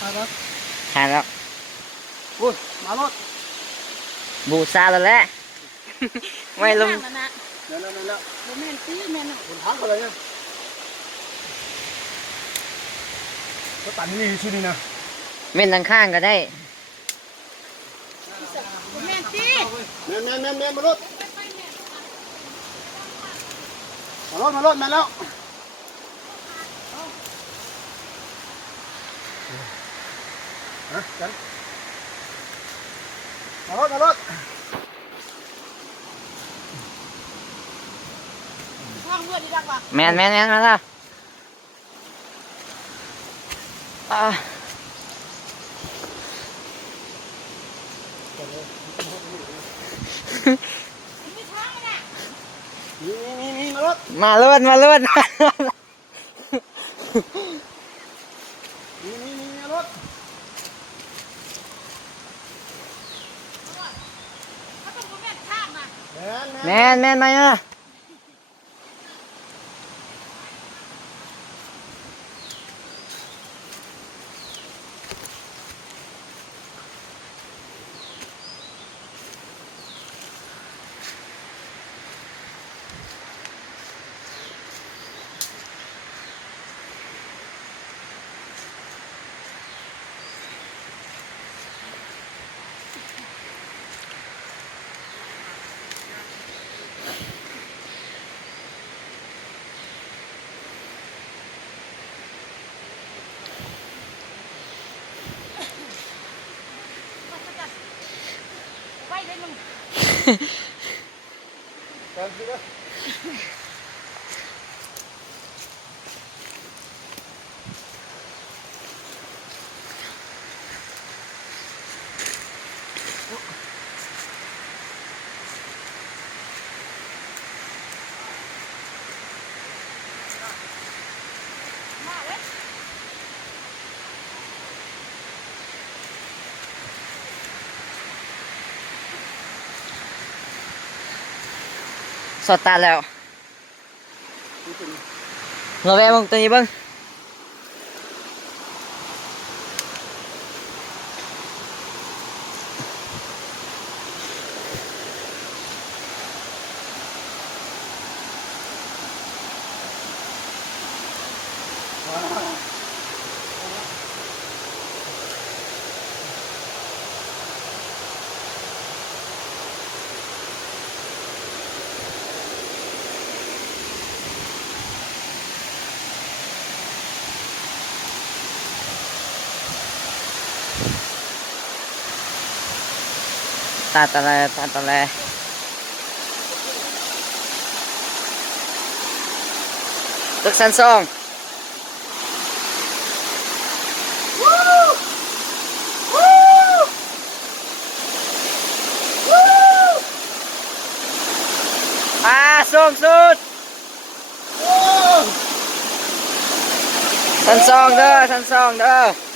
หาแล้ว อุ้ยมารถ บูซาแล้วแหละไม่ลง เดี๋ยวแล้ว แม่นตีแม่น คนทั้งกันเลยเนี่ยก็ตันนี่ชื่อนี่นะ เม่นทางข้างก็ได้ แม่นตี แมนมารถมาแล้วฮะกันมารถ ทางเพื่อนดีดักว่ะ แมนมาแล้วอ่า มีทางน่ะ นี่มารถ มาเลื่อน นี่มารถ เขาต้องแม่นทางน่ะ แมนมาเนอะไปเลยมึง สดตาแล้วเราแวะมึงตัวนี้เบิ้งตาตะแลตึกสันซองส้มสุดสันซองเด้อ